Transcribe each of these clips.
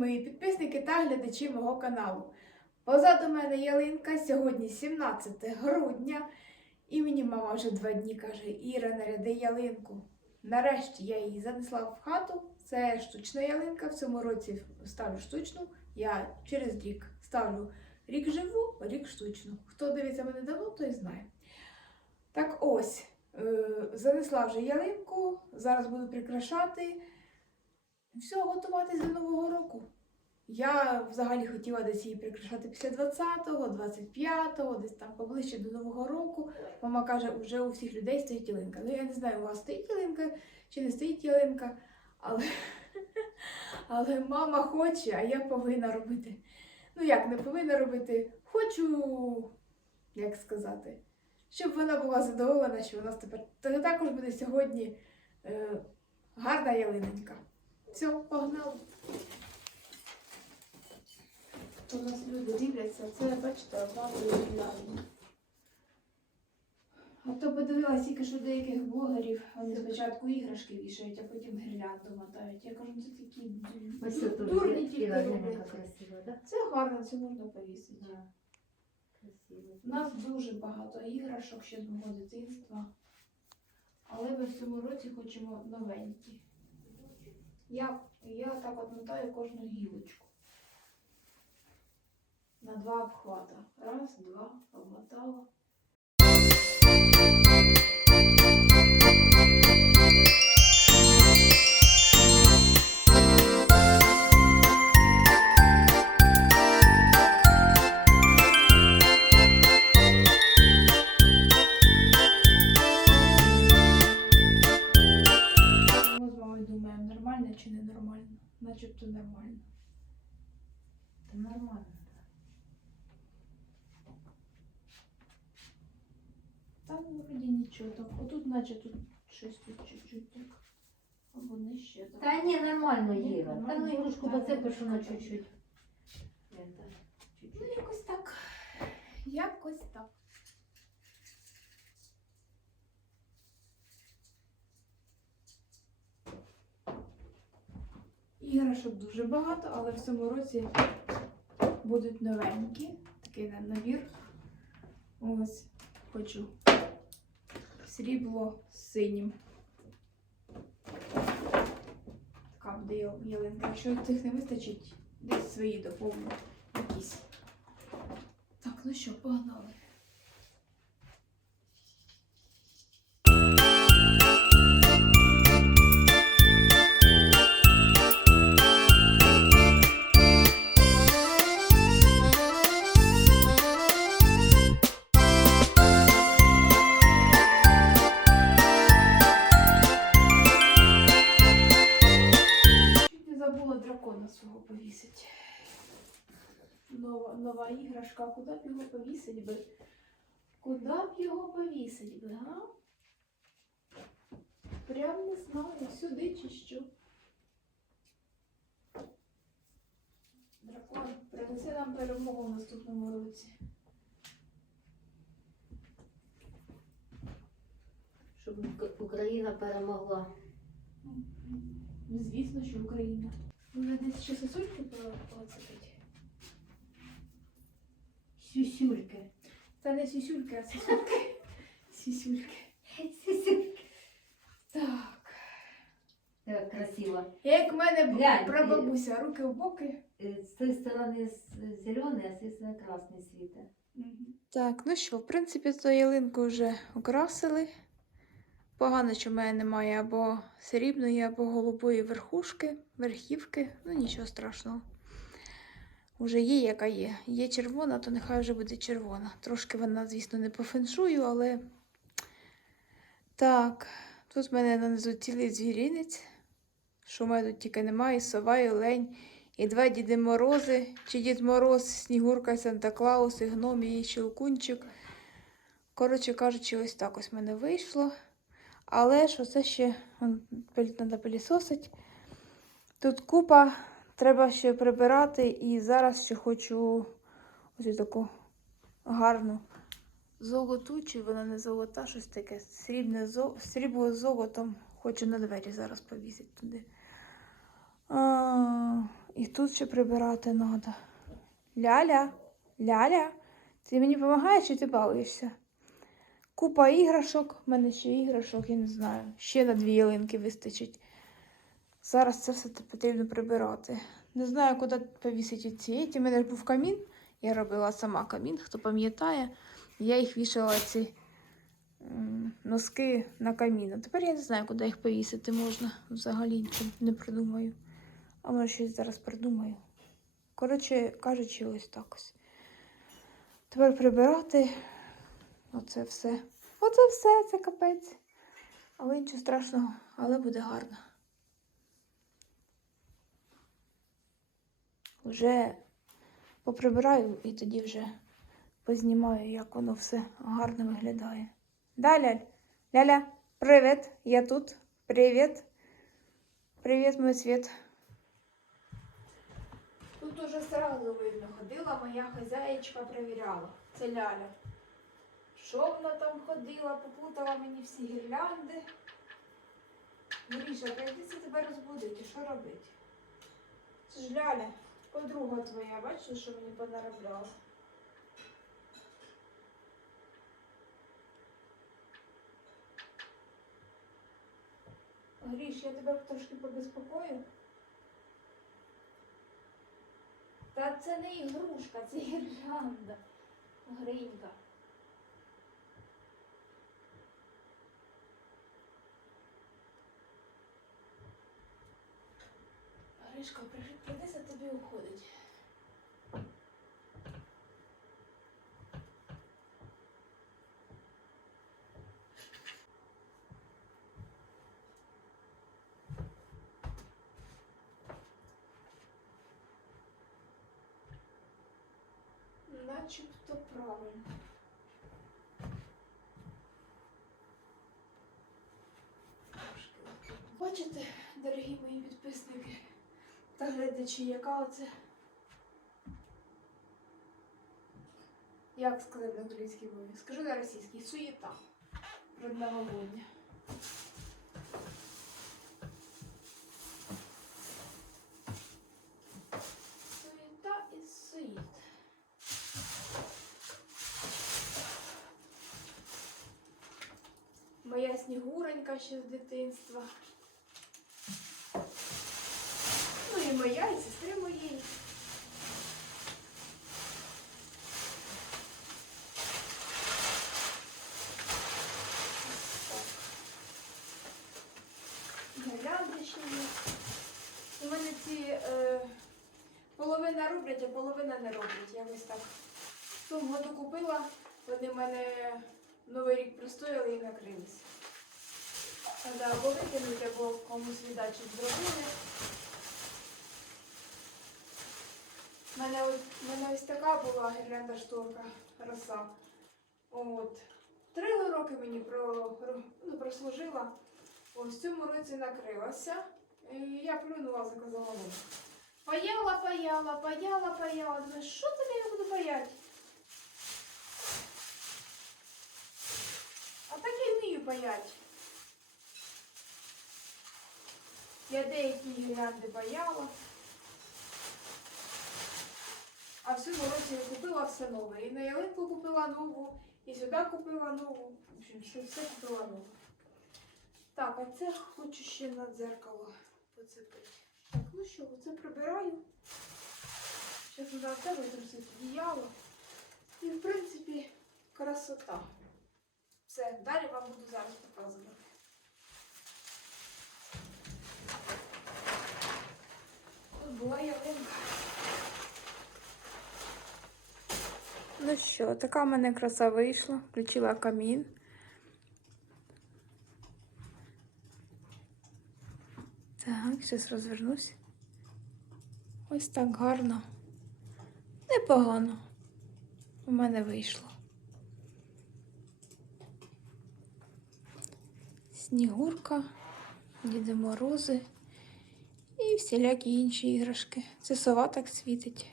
мої підписники та глядачі мого каналу. Позаду мене ялинка, сьогодні 17 грудня, і мені мама вже два дні каже: Іра, наряди ялинку. Нарешті я її занесла в хату. Це штучна ялинка. В цьому році ставлю штучну. Я через рік ставлю рік живу, рік штучну. Хто дивиться мене давно, той знає. Так ось, е, занесла вже ялинку, зараз буду прикрашати. Все, готуватись до Нового року. Я взагалі хотіла десь її прикрашати після 20-го, 25-го, десь там поближче до Нового року. Мама каже, вже у всіх людей стоїть ялинка. Ну я не знаю, у вас стоїть ялинка чи не стоїть ялинка, але, але мама хоче, а я повинна робити. Ну як не повинна робити? Хочу, як сказати, щоб вона була задоволена, що нас тепер також буде сьогодні е, гарна ялинонька. Все, погнали. У нас люди дивляться, це бачите, одна глянь. А то подивилась тільки, що деяких блогерів вони спочатку іграшки вішають, а потім гірлянду мотають. Я кажу, «Ну, це такі Ось дурні тільки роблять. да? Це гарно, це можна повісити. Красиво. У нас дуже багато іграшок ще з мого дитинства. Але ми в цьому році хочемо новенькі. Я, я так от мотаю кожну гілочку. На два обхвата. Раз, два, обмотала. Так. Отут, наче тут щось тут чуть-чуть так. Або нижче. Так. Та ні, нормально, Іра. Та ну ігрушку поцепиш, вона чуть-чуть. Ну, якось так. Якось так. Іграшок дуже багато, але в цьому році будуть новенькі. Такий на- набір. Ось хочу срібло з синім. Така буде ялинка. Якщо цих не вистачить, десь свої доповню. Якісь. Так, ну що, погнали. Нова. Куди б його повісить би? Куди б його повісить би, га? Прям не знаю, сюди чи що. Дракон, принеси нам перемогу в наступному році. Щоб Україна перемогла. Ну, Звісно, що Україна. Вже десь ще сосульки поцепить. Сюсюльки. Це не сісюльки, а сісюльки. Сісюльки. Сюсюльки. Так. Так, красиво. Як в мене Глянь, прабабуся, руки в боки. Е, З тої сторони зелений, а з цієї сторони красний світа. Так, ну що, в принципі, то ялинку вже окрасили. Погано, що в мене немає або срібної, або голубої верхушки, верхівки. Ну нічого страшного. Уже є, яка є. Є червона, то нехай вже буде червона. Трошки вона, звісно, не по феншую, але. Так, тут в мене нанизу цілий звіринець. Що в мене тут тільки немає, сова, і лень, і два Діди Морози, чи Дід Мороз, Снігурка, Санта Клаус, і гном, і Щелкунчик. Коротше кажучи, ось так ось в мене вийшло. Але ж оце ще треба пилісосити. Тут купа, треба ще прибирати, і зараз ще хочу ось таку гарну золоту, чи вона не золота, щось таке. Срібне срібло з золотом. Хочу на двері зараз повісити туди. А, І тут ще прибирати треба. Ляля, Ляля, ти мені допомагаєш чи ти балуєшся? Купа іграшок, в мене ще іграшок, я не знаю. Ще на дві ялинки вистачить. Зараз це все потрібно прибирати. Не знаю, куди повісити ці. У мене ж був камін. Я робила сама камін, хто пам'ятає. Я їх вішала ці носки на камін. А тепер я не знаю, куди їх повісити можна. Взагалі нічого не придумаю. А може щось зараз придумаю. Коротше кажучи, ось так ось. Тепер прибирати. Оце все. Оце все, це капець. Але нічого страшного, але буде гарно. Вже поприбираю і тоді вже познімаю, як воно все гарно виглядає. Да, Ляль? Ляля, привіт, я тут. Привіт. Привіт, мой світ. Тут уже сразу видно, ходила моя хазяєчка, перевіряла. Це Ляля. Що вона там ходила, попутала мені всі гірлянди. Гріша, прийдеться тебе розбудити, що робити? Це ж Ляля, подруга твоя, бачиш, що мені понаробляла? Гріш, я тебе трошки побезпокою. Та це не ігрушка, це гірлянда. Гринька. При- прийдеться тобі уходить. Начебто правильно. Бачите, дорогі мої підписники та глядачі, яка оце. Як сказати на українській мові? Скажу на російській. Суєта. Предновогодня. Суєта і суїт. Моя снігуренька ще з дитинства. Ну і моя, і сестри моєї. Гірлянди. У мене ці е, половина роблять, а половина не роблять. Я ось так. Тому году купила, вони в мене Новий рік простояли і накрилися. Треба або викинути, або комусь віддачу зробили. У мене, мене ось така була гірлянда шторка, роса. От. Три роки мені про, ну, прослужила. Ось в цьому році накрилася. І я плюнула, заказала нову. Паяла, паяла, паяла, паяла. Думаю, що тобі я буду паяти? А так я вмію паять. Я деякі гірлянди паяла. А в цьому році купила все нове. І на ялинку купила нову, і сюди купила нову. В общем, що все купила нове. Так, а це хочу ще на дзеркало поцепити. Так, ну що, оце прибираю. Зараз туди це витрусити одіяло. І в принципі красота. Все, далі вам буду зараз показувати. Тут була ялинка. Ну що, така в мене краса вийшла. Включила камін. Так, зараз розвернусь. Ось так гарно. Непогано. У мене вийшло. Снігурка, Діди Морози і всілякі інші іграшки. Це сова так світить.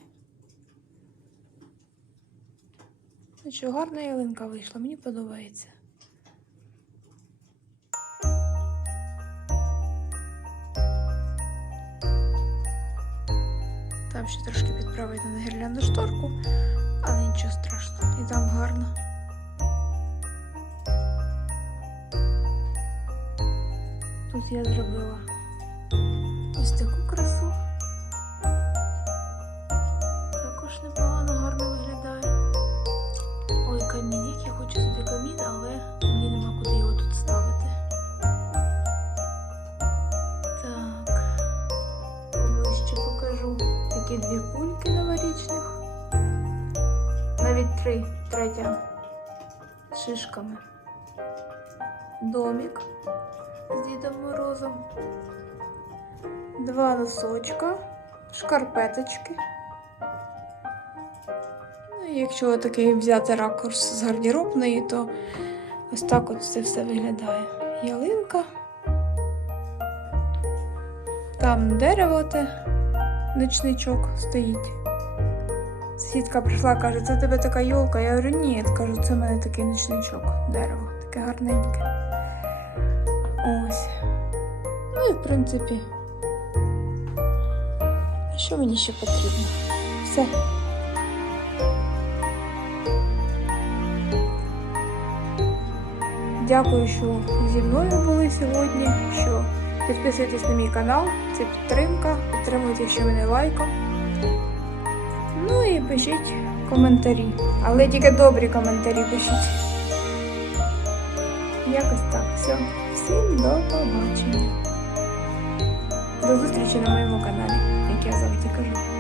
Ну що, гарна ялинка вийшла, мені подобається. там ще трошки підправити на гірлянду шторку, але нічого страшного, і там гарно. Тут я зробила ось таку шишками. Домик з Дідом Морозом. Два носочка, шкарпеточки. Ну, якщо такий взяти ракурс з гардеробної, то ось так от це все виглядає. Ялинка. Там дерево те, ночничок стоїть. Сусідка прийшла, каже, це тебе така йолка. Я говорю, ні, кажу, це в мене такий ночничок, дерево, таке гарненьке. Ось. Ну і в принципі. Що мені ще потрібно? Все. Дякую, що зі мною були сьогодні. Що підписуйтесь на мій канал, це підтримка. Підтримуйте ще мене лайком. Пишіть коментарі. Але тільки добрі коментарі пишіть. Якось так. Все. Всім до побачення. До зустрічі на моєму каналі, як я завжди кажу.